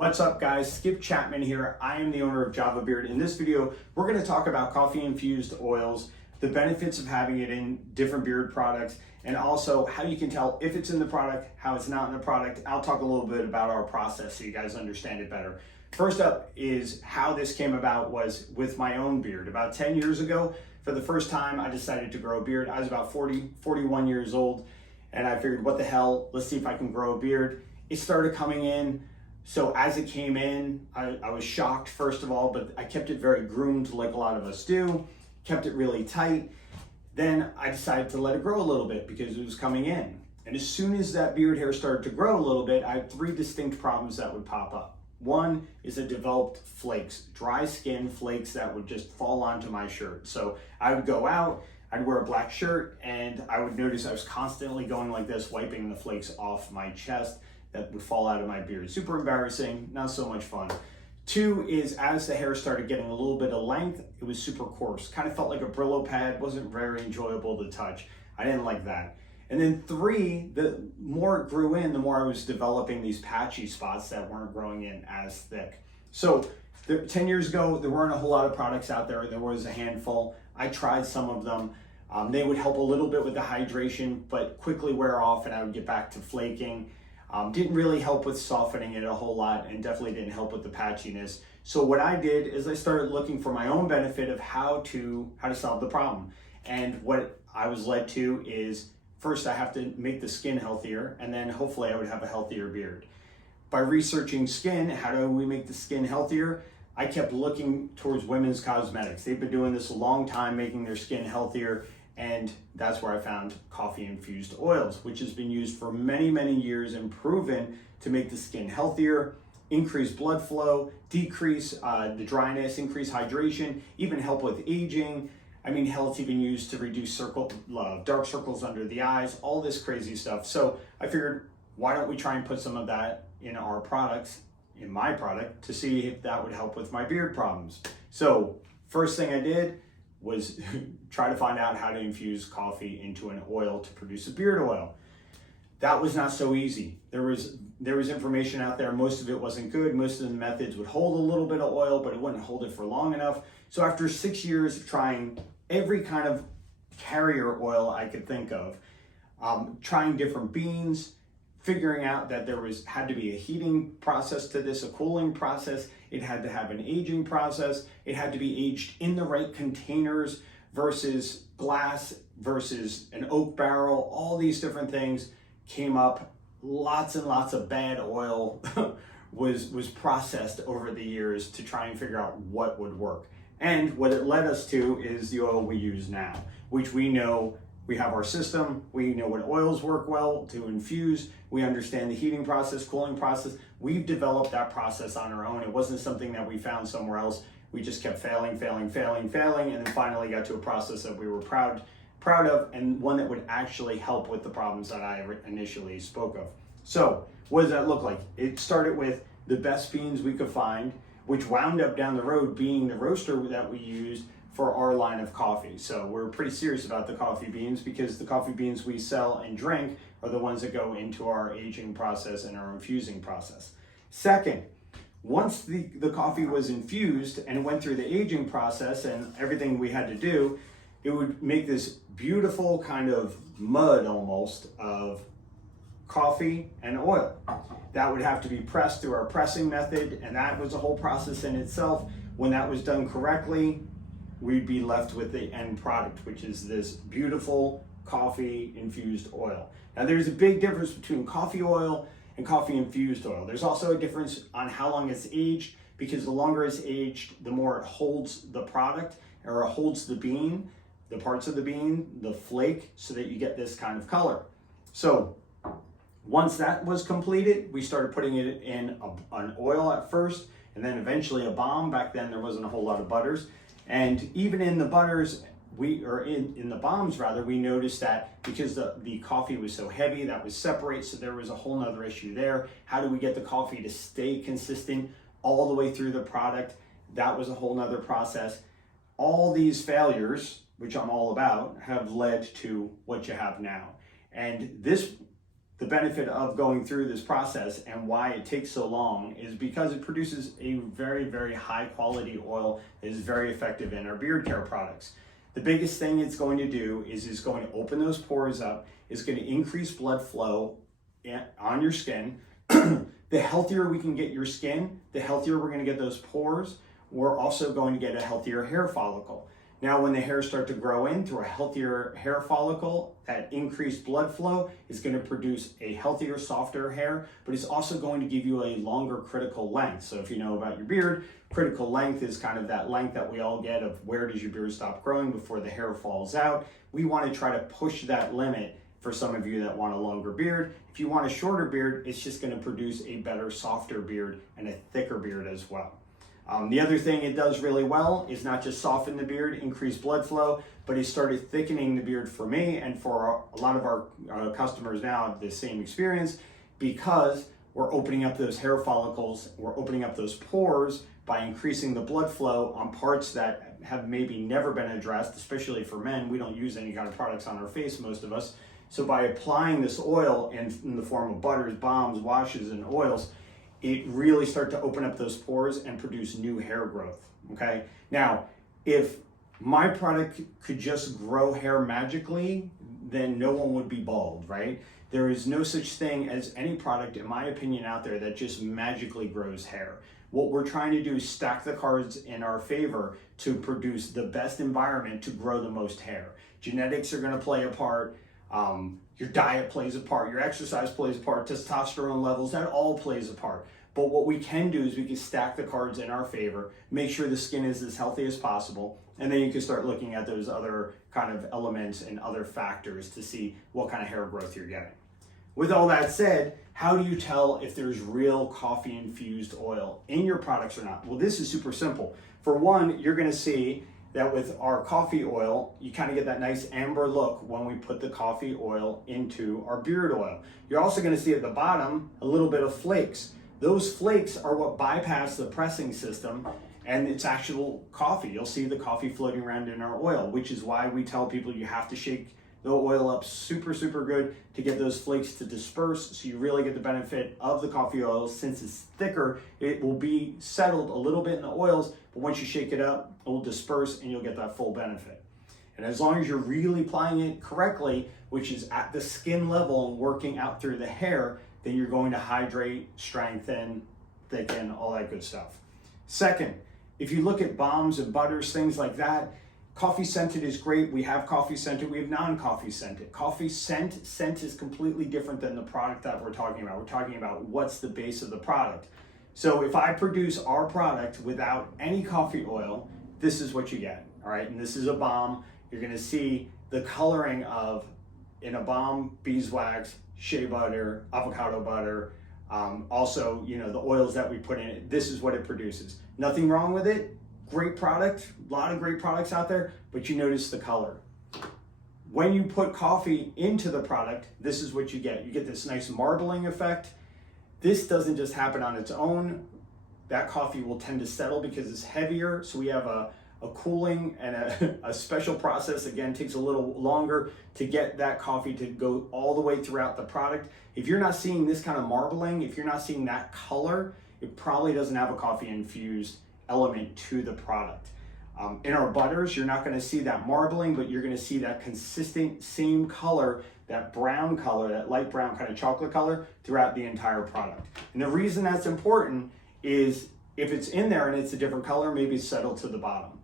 What's up guys, Skip Chapman here. I am the owner of Java Beard. In this video, we're going to talk about coffee infused oils, the benefits of having it in different beard products, and also how you can tell if it's in the product, how it's not in the product. I'll talk a little bit about our process so you guys understand it better. First up is how this came about was with my own beard. About 10 years ago, for the first time, I decided to grow a beard. I was about 41 years old, and I figured, what the hell, let's see if I can grow a beard. It started coming in. So as it came in, I was shocked, first of all, but I kept it very groomed like a lot of us do, kept it really tight. Then I decided to let it grow a little bit because it was coming in. And as soon as that beard hair started to grow a little bit, I had three distinct problems that would pop up. One is it developed flakes, dry skin flakes that would just fall onto my shirt. So I would go out, I'd wear a black shirt, and I would notice I was constantly going like this, wiping the flakes off my chest that would fall out of my beard. Super embarrassing, not so much fun. Two is as the hair started getting a little bit of length, it was super coarse. Kind of felt like a Brillo pad, wasn't very enjoyable to touch. I didn't like that. And then three, the more it grew in, the more I was developing these patchy spots that weren't growing in as thick. So 10 years ago, there weren't a whole lot of products out there. There was a handful. I tried some of them. They would help a little bit with the hydration, but quickly wear off and I would get back to flaking. Didn't really help with softening it a whole lot and definitely didn't help with the patchiness. So what I did is I started looking for my own benefit of how to solve the problem. And what I was led to is first I have to make the skin healthier, and then hopefully I would have a healthier beard. By researching skin, how do we make the skin healthier? I kept looking towards women's cosmetics. They've been doing this a long time, making their skin healthier. And that's where I found coffee infused oils, which has been used for many, many years and proven to make the skin healthier, increase blood flow, decrease the dryness, increase hydration, even help with aging. I mean, hell, it's even used to reduce dark circles under the eyes, all this crazy stuff. So I figured, why don't we try and put some of that in our products, in my product, to see if that would help with my beard problems. So first thing I did was try to find out how to infuse coffee into an oil to produce a beard oil. That was not so easy. There was information out there. Most of it wasn't good. Most of the methods would hold a little bit of oil, but it wouldn't hold it for long enough. So after 6 years of trying every kind of carrier oil I could think of, trying different beans, figuring out that had to be a heating process to this, a cooling process. It had to have an aging process. It had to be aged in the right containers versus glass versus an oak barrel. All these different things came up. Lots and lots of bad oil was processed over the years to try and figure out what would work. And what it led us to is the oil we use now, which we know. We have our system, we know what oils work well to infuse, we understand the heating process, cooling process. We've developed that process on our own. It wasn't something that we found somewhere else. We just kept failing, and then finally got to a process that we were proud of, and one that would actually help with the problems that I initially spoke of. So what does that look like? It started with the best beans we could find, which wound up down the road being the roaster that we used for our line of coffee. So we're pretty serious about the coffee beans because the coffee beans we sell and drink are the ones that go into our aging process and our infusing process. Second, once the coffee was infused and it went through the aging process and everything we had to do, it would make this beautiful kind of mud almost of coffee and oil. That would have to be pressed through our pressing method, and that was a whole process in itself. When that was done correctly, we'd be left with the end product, which is this beautiful coffee infused oil. Now there's a big difference between coffee oil and coffee infused oil. There's also a difference on how long it's aged, because the longer it's aged, the more it holds the product, or it holds the bean, the parts of the bean, the flake, so that you get this kind of color. So once that was completed, we started putting it in an oil at first, and then eventually a balm. Back then there wasn't a whole lot of butters. And even in the butters, in the balms rather, we noticed that because the coffee was so heavy, that would separate, so there was a whole nother issue there. How do we get the coffee to stay consistent all the way through the product? That was a whole nother process. All these failures, which I'm all about, have led to what you have now. And this the benefit of going through this process and why it takes so long is because it produces a very, very high quality oil that is very effective in our beard care products. The biggest thing it's going to do is it's going to open those pores up. It's going to increase blood flow on your skin. The healthier we can get your skin, the healthier we're going to get those pores. We're also going to get a healthier hair follicle. Now, when the hairs start to grow in through a healthier hair follicle, that increased blood flow is going to produce a healthier, softer hair, but it's also going to give you a longer critical length. So if you know about your beard, critical length is kind of that length that we all get of where does your beard stop growing before the hair falls out. We want to try to push that limit for some of you that want a longer beard. If you want a shorter beard, it's just going to produce a better, softer beard and a thicker beard as well. The other thing it does really well is not just soften the beard, increase blood flow, but it started thickening the beard for me and for a lot of our customers now have the same experience because we're opening up those hair follicles, we're opening up those pores by increasing the blood flow on parts that have maybe never been addressed, especially for men. We don't use any kind of products on our face, most of us. So by applying this oil in the form of butters, balms, washes, and oils, it really starts to open up those pores and produce new hair growth, okay? Now, if my product could just grow hair magically, then no one would be bald, right? There is no such thing as any product, in my opinion, out there that just magically grows hair. What we're trying to do is stack the cards in our favor to produce the best environment to grow the most hair. Genetics are gonna play a part, your diet plays a part, your exercise plays a part, testosterone levels, that all plays a part. But what we can do is we can stack the cards in our favor, make sure the skin is as healthy as possible, and then you can start looking at those other kind of elements and other factors to see what kind of hair growth you're getting. With all that said, how do you tell if there's real coffee infused oil in your products or not? Well, this is super simple. For one, you're gonna see that with our coffee oil, you kind of get that nice amber look when we put the coffee oil into our beard oil. You're also gonna see at the bottom a little bit of flakes. Those flakes are what bypass the pressing system and it's actual coffee. You'll see the coffee floating around in our oil, which is why we tell people you have to shake the oil up super, super good to get those flakes to disperse so you really get the benefit of the coffee oil. Since it's thicker, it will be settled a little bit in the oils, but once you shake it up, it will disperse and you'll get that full benefit. And as long as you're really applying it correctly, which is at the skin level and working out through the hair, then you're going to hydrate, strengthen, thicken, all that good stuff. Second, if you look at balms and butters, things like that, coffee scented is great. We have coffee scented, we have non-coffee scented. Coffee scent is completely different than the product that we're talking about. We're talking about what's the base of the product. So if I produce our product without any coffee oil, this is what you get, all right? And this is a balm. You're gonna see the coloring of, in a balm, beeswax, shea butter, avocado butter, also, you know, the oils that we put in it. This is what it produces. Nothing wrong with it. Great product, a lot of great products out there, but you notice the color. When you put coffee into the product, this is what you get. You get this nice marbling effect. This doesn't just happen on its own. That coffee will tend to settle because it's heavier. So we have a cooling and a special process. Again, takes a little longer to get that coffee to go all the way throughout the product. If you're not seeing this kind of marbling, if you're not seeing that color, it probably doesn't have a coffee infused element to the product. In our butters, you're not gonna see that marbling, but you're gonna see that consistent same color, that brown color, that light brown kind of chocolate color throughout the entire product. And the reason that's important is if it's in there and it's a different color, maybe it's settled to the bottom.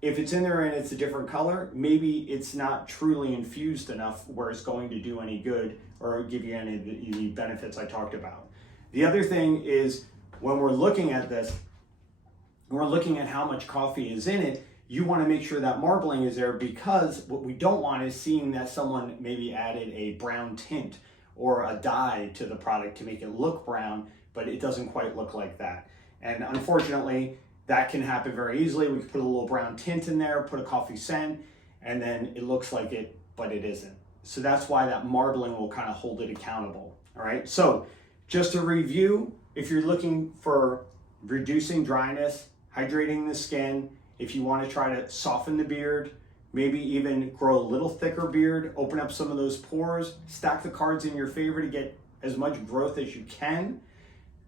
If it's in there and it's a different color, maybe it's not truly infused enough where it's going to do any good or give you any of the benefits I talked about. The other thing is when we're looking at this, we're looking at how much coffee is in it, you want to make sure that marbling is there, because what we don't want is seeing that someone maybe added a brown tint or a dye to the product to make it look brown, but it doesn't quite look like that. And unfortunately, that can happen very easily. We can put a little brown tint in there, put a coffee scent, and then it looks like it, but it isn't. So that's why that marbling will kind of hold it accountable. All right, so just to review, if you're looking for reducing dryness, hydrating the skin, if you want to try to soften the beard, maybe even grow a little thicker beard, open up some of those pores, stack the cards in your favor to get as much growth as you can,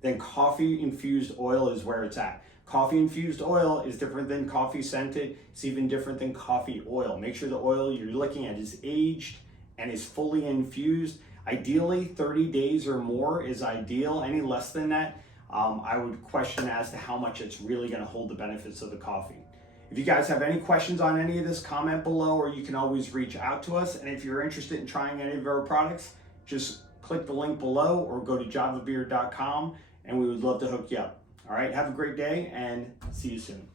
then coffee infused oil is where it's at. Coffee infused oil is different than coffee scented. It's even different than coffee oil. Make sure the oil you're looking at is aged and is fully infused. Ideally, 30 days or more is ideal. Any less than that, I would question as to how much it's really gonna hold the benefits of the coffee. If you guys have any questions on any of this, comment below, or you can always reach out to us. And if you're interested in trying any of our products, just click the link below or go to javabeard.com and we would love to hook you up. All right, have a great day and see you soon.